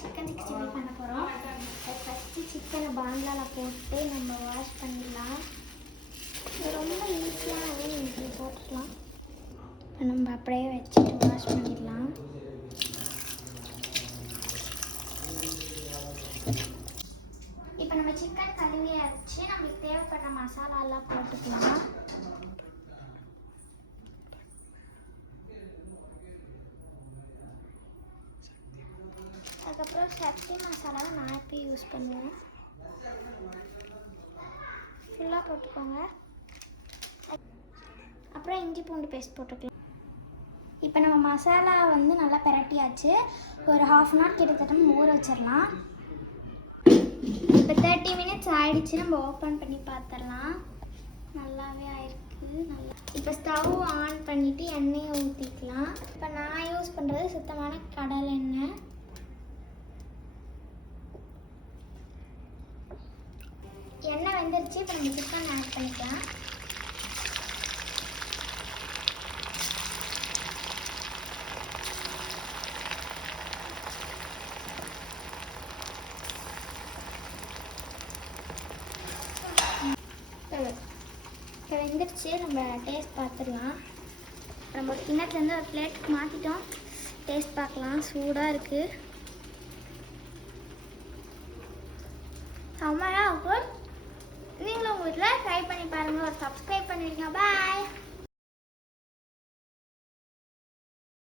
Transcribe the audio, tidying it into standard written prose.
Chicken 65 பண்ண போகிறோம். First சிக்கனை பாண்டில் போட்டு நம்ம வாஷ் பண்ணிடலாம். இது ரொம்ப ஈஸியாகவே இப்படி போட்டுக்கலாம். இப்போ நம்ம அப்படியே வச்சுட்டு வாஷ் பண்ணிடலாம். இப்போ நம்ம சிக்கன் கழுவி அரைச்சி நம்மளுக்கு தேவைப்படுற மசாலாலாம் போட்டுக்கலாம். அதுக்கப்புறம் சக்தி மசாலாவை நான் எப்போ யூஸ் பண்ணுவேன். ஃபுல்லாக போட்டுக்கோங்க. அப்புறம் இஞ்சி பூண்டு பேஸ்ட் போட்டுக்கலாம். இப்போ நம்ம மசாலா வந்து நல்லா பிரட்டியாச்சு. ஒரு 1/2 hour கிட்டத்தட்ட ஊற வச்சிடலாம். இப்போ 30 minutes ஆயிடுச்சு. நம்ம ஓப்பன் பண்ணி பார்த்துடலாம். நல்லாவே ஆயிருக்கு. நல்லா இப்போ ஸ்டவ் ஆன் பண்ணிவிட்டு எண்ணெயை ஊற்றிக்கலாம். இப்போ நான் யூஸ் பண்ணுறது சுத்தமான கடலை எண்ணெய். எண்ணெய் வெந்துருச்சு. இப்போ நம்ம சிக்கன் ஆட் பண்ணிக்கலாம். இப்போ வெந்துருச்சு. நம்ம டேஸ்ட் பார்த்துடலாம். நம்ம ஒரு கிண்ணத்துலேருந்து ஒரு பிளேட்டுக்கு மாற்றிட்டோம். டேஸ்ட் பார்க்கலாம். சூடாக இருக்குது. செம்மையாக இருக்கும். நீங்களும் உங்கள் வீட்டில் ட்ரை பண்ணி பாருங்கள். ஒரு சப்ஸ்கிரைப் பண்ணிடுங்க. பாய்.